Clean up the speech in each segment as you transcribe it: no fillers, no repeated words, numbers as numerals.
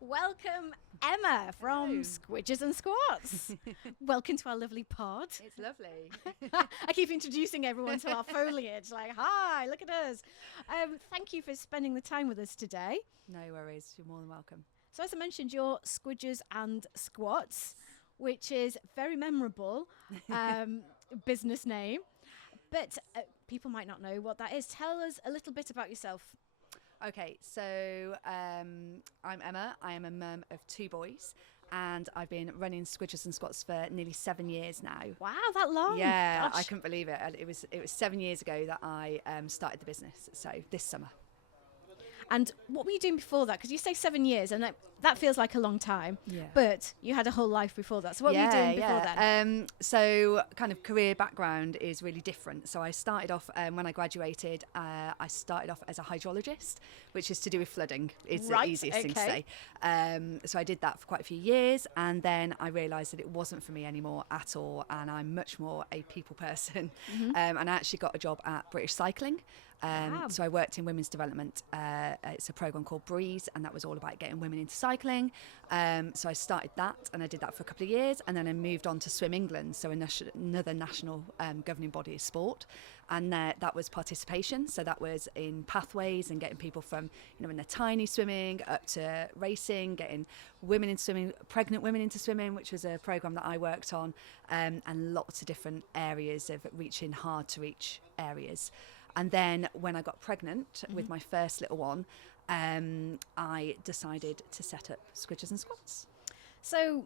Welcome, Emma from Hello. Squidgers and Squats. Welcome to our lovely pod. It's lovely. I keep introducing everyone to our foliage, like, hi, look at us. Thank you for spending the time with us today. No worries. You're more than welcome. So as I mentioned, you're Squidgers and Squats, which is very memorable business name. But people might not know what that is. Tell us a little bit about yourself. Okay, so I'm Emma. I am a mum of 2 boys, and I've been running Squidgers and Squats for nearly 7 years now. Wow, that long? Yeah, Gosh. I couldn't believe it. It was 7 years ago that I started the business. So this summer. And what were you doing before that? Because you say 7 years, and that feels like a long time. Yeah. But you had a whole life before that. So what were you doing before that? So kind of career background is really different. So I started off, when I graduated, I started off as a hydrologist, which is to do with flooding. It's the easiest thing to say. So I did that for quite a few years, and then I realised that it wasn't for me anymore at all, and I'm much more a people person. And I actually got a job at British Cycling. So I worked in women's development. It's a programme called Breeze, and that was all about getting women into cycling. So I started that, and I did that for a couple of years, and then I moved on to Swim England, so another national governing body of sport, and that was participation. So that was in pathways and getting people from, in the tiny swimming up to racing, getting women into swimming, pregnant women into swimming, which was a programme that I worked on, and lots of different areas of reaching hard to reach areas. And then when I got pregnant with my first little one, I decided to set up Squidgers and Squats. So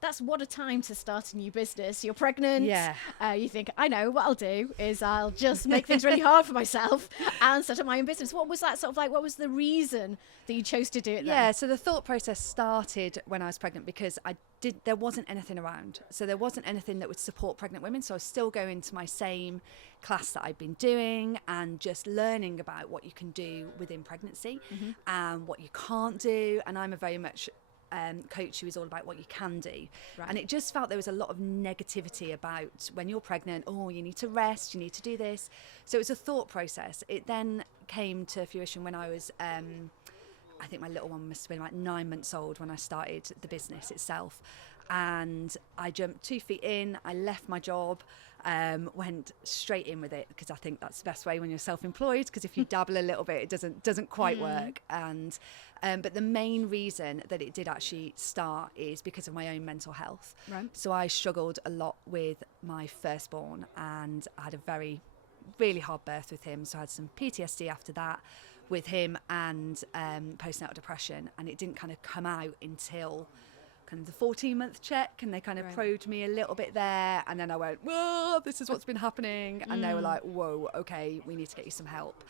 that's what a time to start a new business. You're pregnant. Yeah. You think, I know what I'll do is I'll just make things really hard for myself and set up my own business. What was that sort of like? What was the reason that you chose to do it then? Yeah, so the thought process started when I was pregnant because there wasn't anything around. So there wasn't anything that would support pregnant women. So I was still going to my same class that I'd been doing and just learning about what you can do within pregnancy and what you can't do. And I'm a very much coach who is all about what you can do. Right. And it just felt there was a lot of negativity about when you're pregnant, you need to rest, you need to do this. So it was a thought process. It then came to fruition when I was I think my little one must have been like 9 months old when I started the business itself. And I jumped 2 feet in, I left my job, went straight in with it, because I think that's the best way when you're self-employed, because if you dabble a little bit, it doesn't quite work. And but the main reason that it did actually start is because of my own mental health. Right. So I struggled a lot with my firstborn, and I had a really hard birth with him. So I had some PTSD after that with him, and postnatal depression, and it didn't kind of come out until kind of the 14-month check, and they kind of probed me a little bit there, and then I went, whoa, this is what's been happening. And they were like, whoa, okay, we need to get you some help.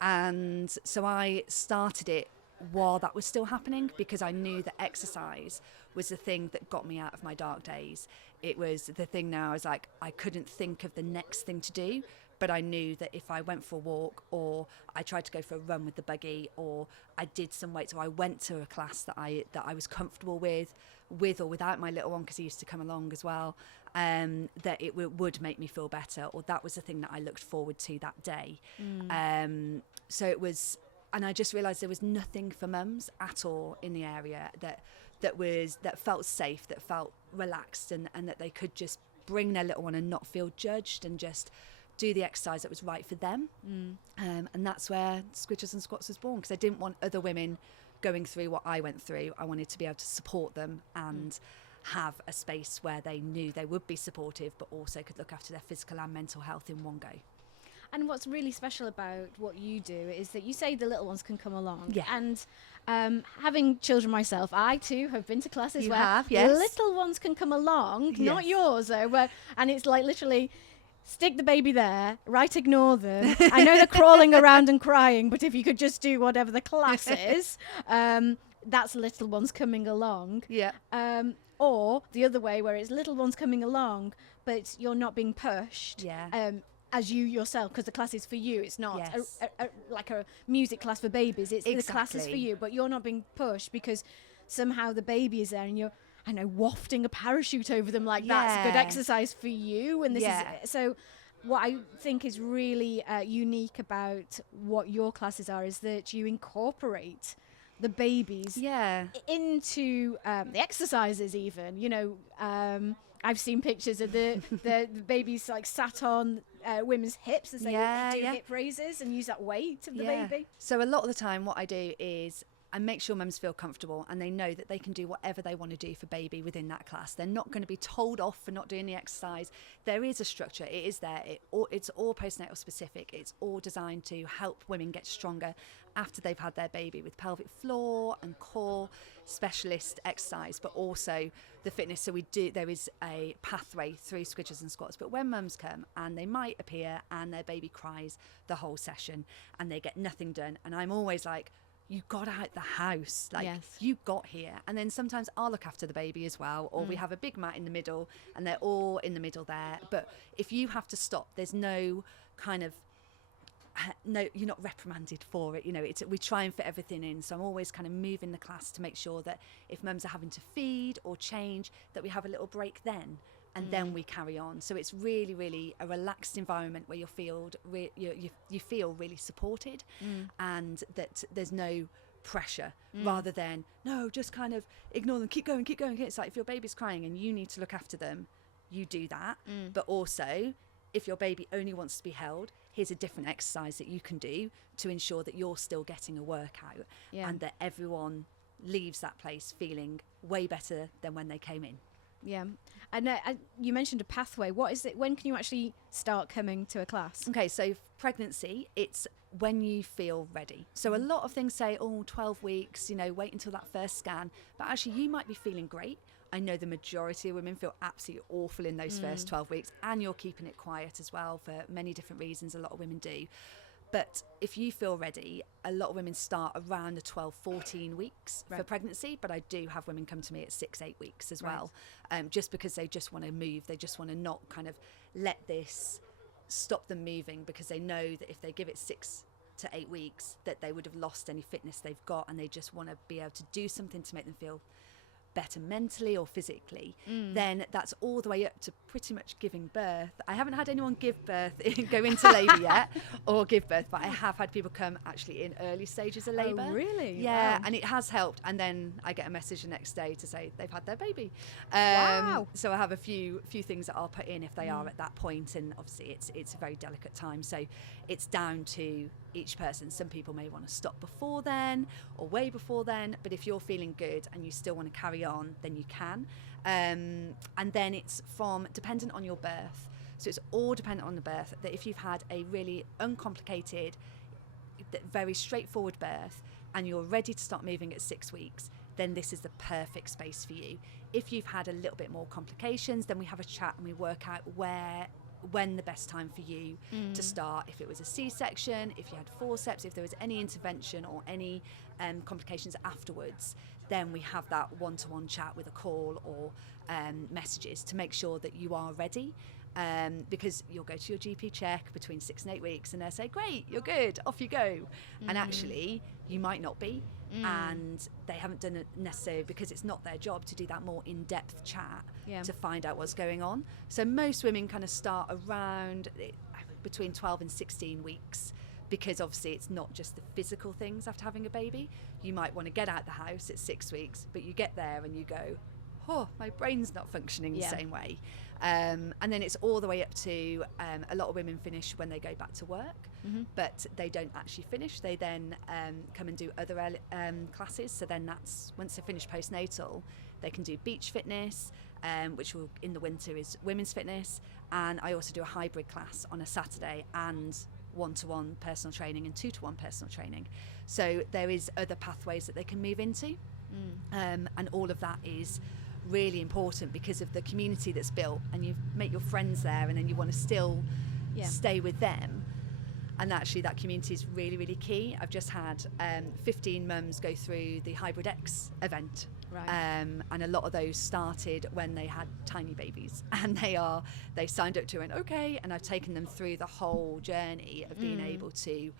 And so I started it while that was still happening, because I knew that exercise was the thing that got me out of my dark days. It was the thing now, I was like, I couldn't think of the next thing to do, but I knew that if I went for a walk, or I tried to go for a run with the buggy, or I did some weights, or I went to a class that I was comfortable with or without my little one, because he used to come along as well, that it would make me feel better, or that was the thing that I looked forward to that day. So it was, and I just realised there was nothing for mums at all in the area that felt safe, that felt relaxed, and that they could just bring their little one and not feel judged, and just do the exercise that was right for them. And that's where Squidgers and Squats was born, because I didn't want other women going through what I went through. I wanted to be able to support them and have a space where they knew they would be supportive, but also could look after their physical and mental health in one go. And what's really special about what you do is that you say the little ones can come along. Yeah. And having children myself, I too have been to classes where have, yes. little ones can come along, not Yes. yours though, and it's like literally stick the baby there, ignore them. I know they're crawling around and crying, but if you could just do whatever the class is, that's little ones coming along. Yeah. Or the other way, where it's little ones coming along, but you're not being pushed. Yeah. As you yourself, because the class is for you. It's not Yes. like a music class for babies. It's the class is for Exactly. you, but you're not being pushed because somehow the baby is there and you're, wafting a parachute over them like that's good Yeah. exercise for you. And this Yeah. is so. What I think is really unique about what your classes are is that you incorporate the babies Yeah. into the exercises even, you know. I've seen pictures of the babies like sat on women's hips as they do hip raises and use that weight of the baby. So a lot of the time what I do is I make sure mums feel comfortable and they know that they can do whatever they want to do for baby within that class. They're not going to be told off for not doing the exercise. There is a structure. It is there. It's all postnatal specific. It's all designed to help women get stronger after they've had their baby, with pelvic floor and core specialist exercise, but also the fitness. So there is a pathway through Squidgers and Squats. But when mums come and they might appear and their baby cries the whole session and they get nothing done, and I'm always like, you got out the house, like you got here. And then sometimes I'll look after the baby as well, or we have a big mat in the middle and they're all in the middle there. But if you have to stop, there's no kind of you're not reprimanded for it, you know. We try and fit everything in, so I'm always kind of moving the class to make sure that if mums are having to feed or change, that we have a little break then, and then we carry on. So it's really, really a relaxed environment where you feel really supported, and that there's no pressure, rather than no, just kind of ignore them, keep going. It's like if your baby's crying and you need to look after them, you do that. But also, if your baby only wants to be held, here's a different exercise that you can do to ensure that you're still getting a workout, and that everyone leaves that place feeling way better than when they came in. Yeah. And you mentioned a pathway. What is it? When can you actually start coming to a class? Okay, so pregnancy, it's when you feel ready. So a lot of things say, 12 weeks, you know, wait until that first scan. But actually, you might be feeling great. I know the majority of women feel absolutely awful in those first 12 weeks, and you're keeping it quiet as well for many different reasons. A lot of women do. But if you feel ready, a lot of women start around the 12-14 weeks for pregnancy, but I do have women come to me at 6-8 weeks as well, just because they just want to move. They just want to not kind of let this stop them moving, because they know that if they give it 6 to 8 weeks, that they would have lost any fitness they've got, and they just want to be able to do something to make them feel better mentally or physically. Then that's all the way up to pretty much giving birth. I haven't had anyone give birth, go into labour yet, or give birth, but I have had people come actually in early stages of labour. Oh, really? Yeah, Wow. and it has helped. And then I get a message the next day to say they've had their baby. Wow. So I have a few things that I'll put in if they are at that point, and obviously it's a very delicate time, so it's down to each person. Some people may want to stop before then or way before then, but if you're feeling good and you still want to carry on, then you can. And then it's dependent on your birth. So it's all dependent on the birth, that if you've had a really uncomplicated, very straightforward birth and you're ready to start moving at 6 weeks, then this is the perfect space for you. If you've had a little bit more complications, then we have a chat and we work out when the best time for you to start. If it was a C-section, if you had forceps, if there was any intervention or any complications afterwards, then we have that one-to-one chat with a call or messages to make sure that you are ready. Because you'll go to your GP check between 6 and 8 weeks and they'll say, great, you're good, off you go. And actually, you might not be. And they haven't done it necessarily, because it's not their job to do that more in-depth chat to find out what's going on. So most women kind of start around between 12 and 16 weeks, because obviously it's not just the physical things after having a baby. You might want to get out the house at 6 weeks, but you get there and you go, oh, my brain's not functioning the same way. And then it's all the way up to a lot of women finish when they go back to work, but they don't actually finish. They then come and do other classes. So then that's, once they finish postnatal, they can do beach fitness, which will, in the winter, is women's fitness. And I also do a hybrid class on a Saturday, and one-to-one personal training and two-to-one personal training. So there is other pathways that they can move into. And all of that is really important because of the community that's built, and you make your friends there, and then you want to still stay with them. And actually that community is really, really key. I've just had 15 mums go through the Hybrid X event. Right. And a lot of those started when they had tiny babies, and they signed up to it, okay, and I've taken them through the whole journey of being able to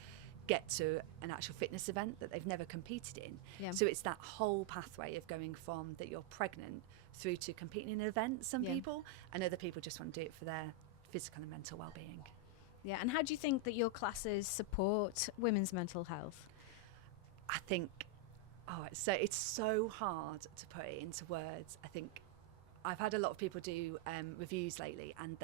get to an actual fitness event that they've never competed in. So it's that whole pathway of going from that you're pregnant through to competing in an event, some people, and other people just want to do it for their physical and mental well-being. Yeah, and how do you think that your classes support women's mental health? I think Oh, it's so hard to put it into words. I think I've had a lot of people do reviews lately, and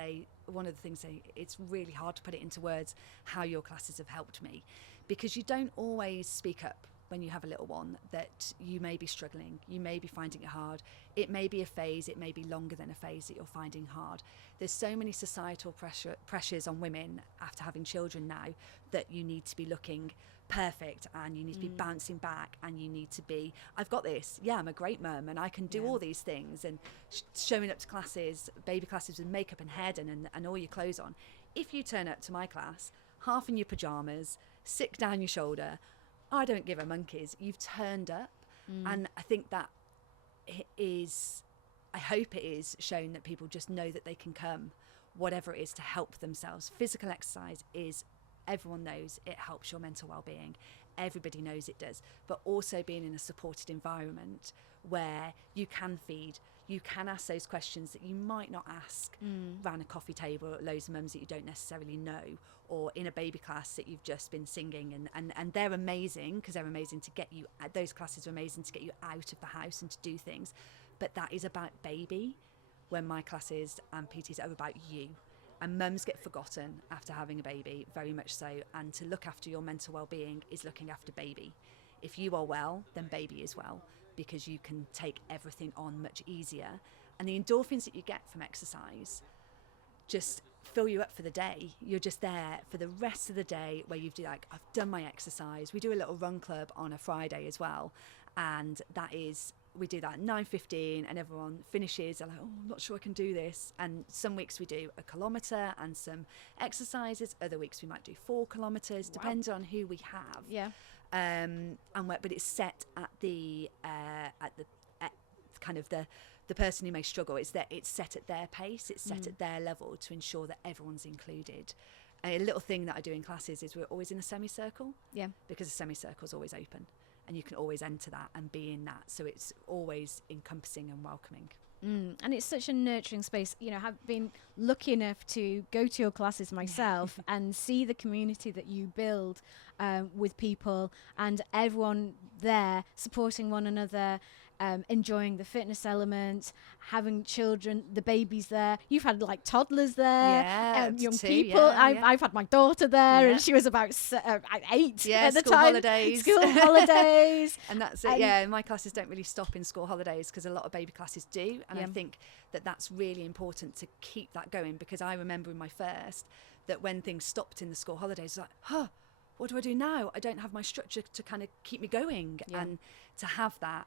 one of the things it's really hard to put it into words how your classes have helped me, because you don't always speak up when you have a little one, that you may be struggling, you may be finding it hard. It may be a phase, it may be longer than a phase that you're finding hard. There's so many societal pressures on women after having children now, that you need to be looking perfect, and you need to be bouncing back, and you need to be, I've got this, yeah, I'm a great mum and I can do all these things, and showing up to classes, baby classes, with makeup and hair done and all your clothes on. If you turn up to my class half in your pajamas, sick down your shoulder, I don't give a monkeys. You've turned up. And I think that I hope it is shown that people just know that they can come, whatever it is, to help themselves. Physical exercise is, everyone knows it helps your mental well-being. Everybody knows it does. But also being in a supported environment where you can feed, you can ask those questions that you might not ask around a coffee table at loads of mums that you don't necessarily know, or in a baby class that you've just been singing, and they're amazing, because they're amazing to get you, those classes are amazing to get you out of the house and to do things, but that is about baby, when my classes and PTs are about you. And mums get forgotten after having a baby, very much so, and to look after your mental well-being is looking after baby. If you are well, then baby is well, because you can take everything on much easier. And the endorphins that you get from exercise just fill you up for the day. You're just there for the rest of the day, where you've like, I've done my exercise. We do a little run club on a Friday as well, and we do that at 9:15, and everyone finishes, they're like, oh, I'm not sure I can do this. And some weeks we do a kilometre and some exercises, other weeks we might do 4 kilometres, depends on who we have. But it's set at the kind of the person who may struggle. It's set at their pace, it's set at their level, to ensure that everyone's included. A little thing that I do in classes is we're always in a semicircle, because a semicircle is always open, and you can always enter that and be in that, so it's always encompassing and welcoming. And it's such a nurturing space. You know, I've been lucky enough to go to your classes myself and see the community that you build with people, and everyone there supporting one another, enjoying the fitness element, having children, the babies there. You've had like toddlers there, young people. I've had my daughter there, and she was about 8 at the time. School holidays. And that's it. My classes don't really stop in school holidays, because a lot of baby classes do. And I think that that's really important to keep that going, because I remember in my first that when things stopped in the school holidays, I was like, what do I do now? I don't have my structure to kind of keep me going. And to have that,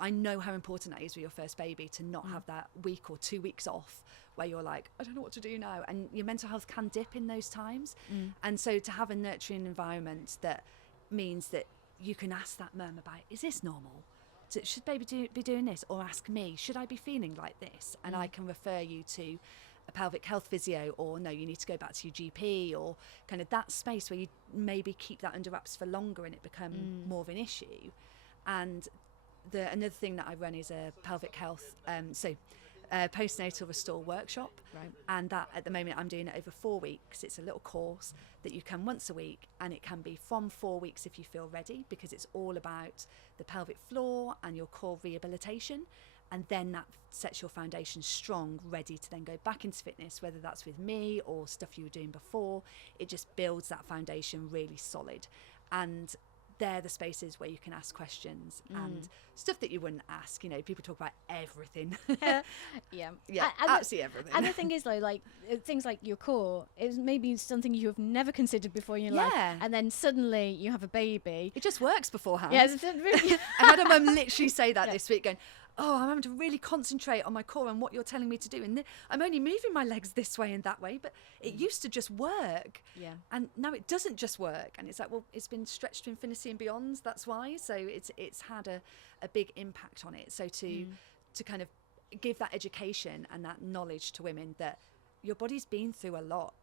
I know how important that is with your first baby, to not have that week or 2 weeks off where you're like, I don't know what to do now. And your mental health can dip in those times. And so to have a nurturing environment that means that you can ask that mum about, is this normal? Should baby be doing this? Or ask me, should I be feeling like this? And I can refer you to a pelvic health physio, or no, you need to go back to your GP, or kind of that space where you maybe keep that under wraps for longer and it become more of an issue. And another thing that I run is a pelvic health, postnatal restore workshop. And that at the moment I'm doing it over 4 weeks. It's a little course that you can once a week, and it can be from 4 weeks if you feel ready, because it's all about the pelvic floor and your core rehabilitation. And then that sets your foundation strong, ready to then go back into fitness, whether that's with me or stuff you were doing before. It just builds that foundation really solid. And they're the spaces where you can ask questions and stuff that you wouldn't ask. You know, people talk about everything. Absolutely everything. And the thing is, though, like things like your core is maybe something you have never considered before in your life, and then suddenly you have a baby. It just works beforehand. I had a mum literally say that this week, going, oh, I'm having to really concentrate on my core and what you're telling me to do. And I'm only moving my legs this way and that way, but it used to just work. And now it doesn't just work. And it's like, well, it's been stretched to infinity and beyond. That's why. So it's had a big impact on it. So to kind of give that education and that knowledge to women that your body's been through a lot.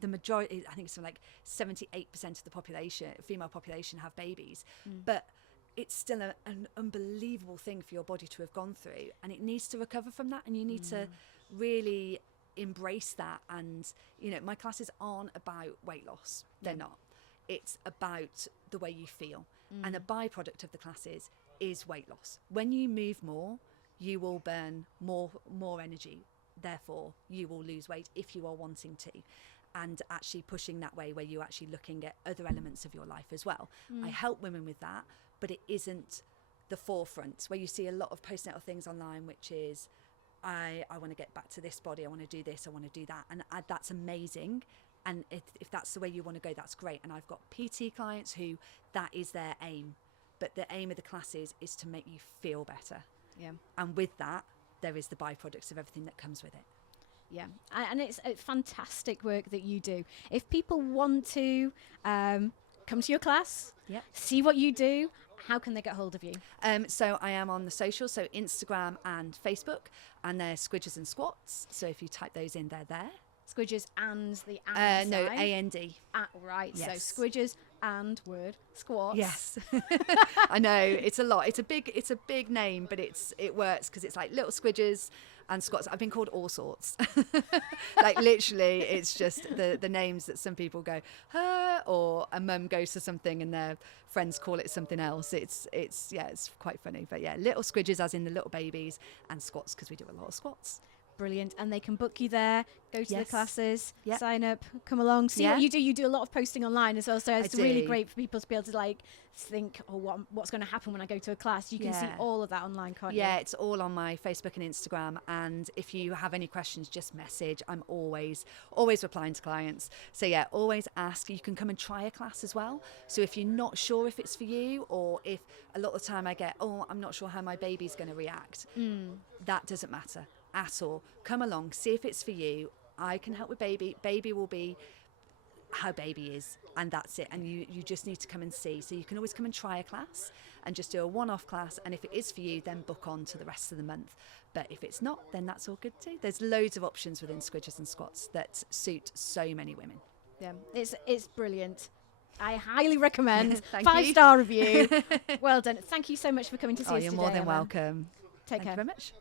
The majority, I think it's something like 78% of the population, female population, have babies, but it's still an unbelievable thing for your body to have gone through, and it needs to recover from that, and you need to really embrace that. And you know, my classes aren't about weight loss. They're not. it's about the way you feel. And a byproduct of the classes is weight loss. When you move more, you will burn more energy. Therefore, you will lose weight if you are wanting to. And actually pushing that way where you're actually looking at other elements of your life as well. I help women with that, but it isn't the forefront, where you see a lot of postnatal things online, which is, I want to get back to this body, I want to do this, I want to do that. And that's amazing. And if that's the way you want to go, that's great. And I've got PT clients who that is their aim. But the aim of the classes is to make you feel better. Yeah. And with that, there is the byproducts of everything that comes with it. Yeah, and it's fantastic work that you do. If people want to come to your class, see what you do, how can they get hold of you? So I am on the socials, so Instagram and Facebook, and they're Squidgers and Squats. So if you type those in, they're there. Squidgers and the and no, sign. A-N-D. Right, Yes. so Squidgers and word squats. Yes. I know, it's a lot. It's a big name, but it works because it's like little Squidgers and Squats. I've been called all sorts. Like literally, it's just the names that some people go, or a mum goes to something and their friends call it something else. It's quite funny. But yeah, little Squidgers as in the little babies, and Squats because we do a lot of squats. Brilliant. And they can book you there, go to the Yes. classes, Yep. sign up, come along, see what you do. You do a lot of posting online as well, so it's really do. great for people to be able to like think, oh, what's going to happen when I go to a class. You can see all of that online, can't you? Yeah, it's all on my Facebook and Instagram. And if you have any questions, just message. I'm always replying to clients. So yeah, always ask. You can come and try a class as well. So if you're not sure if it's for you, or if a lot of the time I get, I'm not sure how my baby's going to react, that doesn't matter at all. Come along, see if it's for you. I can help with baby. Baby will be how baby is, and that's it. And you just need to come and see. So you can always come and try a class and just do a one-off class, and if it is for you, then book on to the rest of the month. But if it's not, then that's all good too. There's loads of options within Squidgers and Squats that suit so many women. Yeah, it's brilliant. I highly recommend. Thank 5-star review. Well done. Thank you so much for coming to see us You're today, more than Emma. welcome. Take care. Thank you very much.